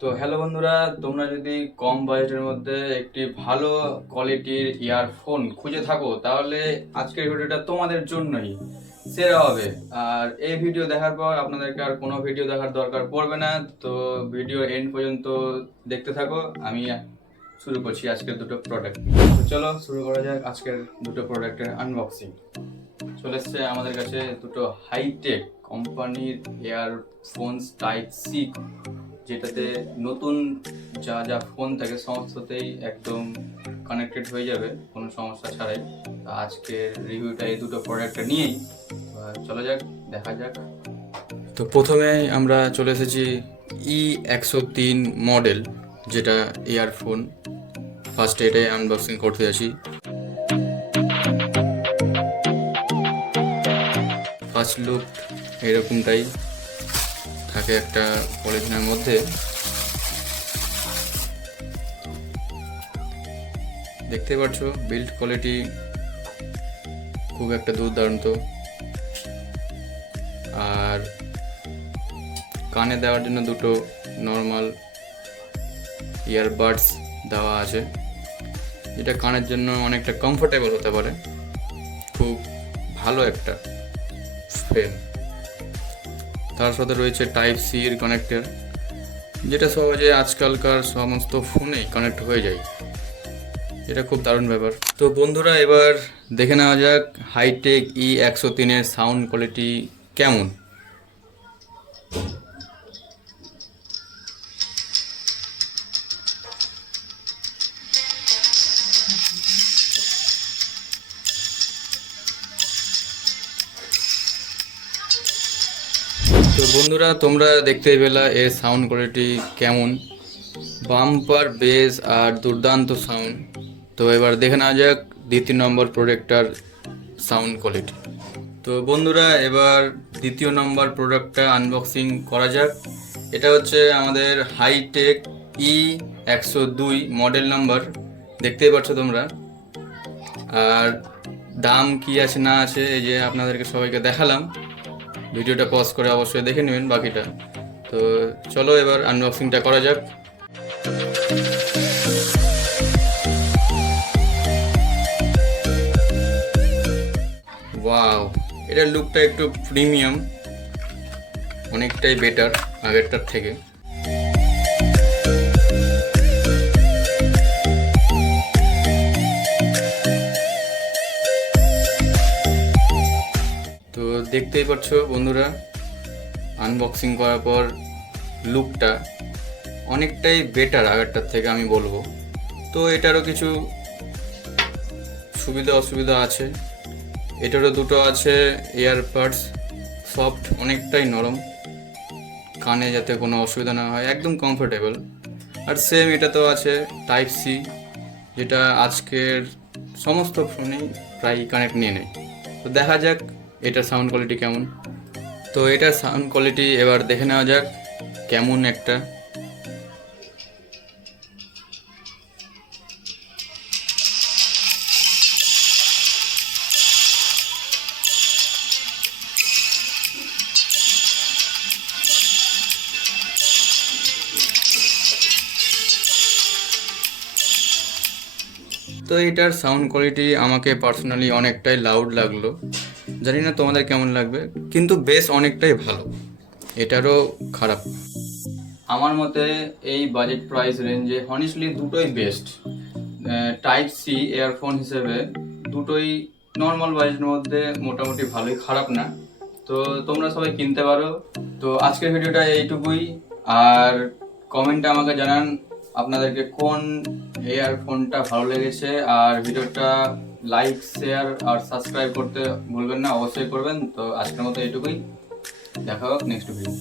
তো হ্যালো বন্ধুরা, তোমরা যদি কম বাজেটের মধ্যে একটি ভালো কোয়ালিটির ইয়ারফোন খুঁজে থাকো তাহলে আজকের ভিডিওটা তোমাদের জন্যই সেরা হবে। আর এই ভিডিও দেখার পর আপনাদেরকে আর কোনো ভিডিও দেখার দরকার পড়বে না। তো ভিডিও এন্ড পর্যন্ত দেখতে থাকো। আমি শুরু করছি আজকের দুটো প্রোডাক্ট। তো চলো শুরু করা যাক আজকের দুটো প্রোডাক্টের আনবক্সিং। চলে এসছে আমাদের কাছে দুটো হাইটেক কোম্পানির ইয়ারফোনস টাইপ সি, যেটাতে নতুন যা যা ফোন থাকে সমস্ততেই একদম কানেক্টেড হয়ে যাবে কোনো সমস্যা ছাড়াই। তো আজকের রিভিউটা এই দুটো প্রোডাক্টটা নিয়েই। চলো যাক, দেখা যাক। তো প্রথমে আমরা চলে এসেছি E103 মডেল, যেটা ইয়ারফোন। ফার্স্টে এটাই আনবক্সিং করতে যাচ্ছি। ফার্স্ট লুক এরকমটাই থাকে একটা পলিথিনের মধ্যে। দেখতে পাচ্ছ বিল্ড কোয়ালিটি খুব একটা দুর্দান্ত। আর কানে দেওয়ার জন্য দুটো নর্মাল ইয়ারবাডস দেওয়া আছে, যেটা কানের জন্য অনেকটা কমফোর্টেবল হতে পারে। খুব ভালো একটা ফ্রেম। তার সাথে রয়েছে টাইপ সি এর কানেক্টর, যেটা সহজে আজকালকার সমস্ত ফোনেই কানেক্ট হয়ে যায়। এটা খুব দারুণ ব্যাপার। তো বন্ধুরা, এবার দেখে নেওয়া যাক হাইটেক E103 সাউন্ড কোয়ালিটি কেমন। তো বন্ধুরা, তোমরা দেখতেই পেলা এর সাউন্ড কোয়ালিটি কেমন। বাম্পার বেস আর দুর্দান্ত সাউন্ড। তো এবার দেখে নেওয়া যাক দ্বিতীয় নম্বর প্রোডাক্টটার সাউন্ড কোয়ালিটি। তো বন্ধুরা, এবার দ্বিতীয় নম্বর প্রোডাক্টটা আনবক্সিং করা যাক। এটা হচ্ছে আমাদের হাইটেক E102 মডেল নাম্বার, দেখতেই পাচ্ছ তোমরা। আর দাম কি আছে না আছে এই যে আপনাদেরকে সবাইকে দেখালাম। ভিডিওটা পজ করে অবশ্যই দেখে নেবেন বাকিটা। তো চলো এবার আনবক্সিংটা করা যাক। ওয়াও, এটার লুকটা একটু প্রিমিয়াম, অনেকটাই বেটার আগেরটার থেকে। তো দেখতেই পাচ্ছ বন্ধুরা, আনবক্সিং করার পর লুকটা অনেকটাই বেটার আগেরটার থেকে আমি বলবো। তো এটারও কিছু সুবিধা অসুবিধা আছে। এটারও দুটো আছে এয়ারপাডস, সফট, অনেকটাই নরম, কানে যাতে কোনো অসুবিধা না হয়, একদম কমফোর্টেবল। আর সেম এটাতেও আছে টাইপ সি, যেটা আজকের সমস্ত ফোনেই প্রায় কানেক্ট নিয়ে নেয়। তো দেখা যাক এটার সাউন্ড কোয়ালিটি কেমন। তো এটার সাউন্ড কোয়ালিটি এবার দেখে নেওয়া যাক কেমন একটা। তো এটার সাউন্ড কোয়ালিটি আমাকে পার্সোনালি অনেকটাই লাউড লাগলো। জানি না তোমাদের কেমন লাগবে, কিন্তু বেশ অনেকটাই ভালো, এটারও খারাপ। আমার মতে এই বাজেট প্রাইস রেঞ্জে হনেস্টলি দুটোই বেস্ট। টাইপ সি ইয়ারফোন হিসেবে দুটোই নর্মাল বাজেটের মধ্যে মোটামুটি ভালোই, খারাপ না। তো তোমরা সবাই কিনতে পারো। তো আজকের ভিডিওটা এইটুকুই। আর কমেন্টে আমাকে জানান আপনাদেরকে কোন ইয়ারফোনটা ভালো লেগেছে। আর ভিডিওটা লাইক, শেয়ার আর সাবস্ক্রাইব করতে ভুলবেন না, অবশ্যই করবেন। তো আজকের মতো এইটুকুই, দেখা হোক নেক্সট ভিডিও।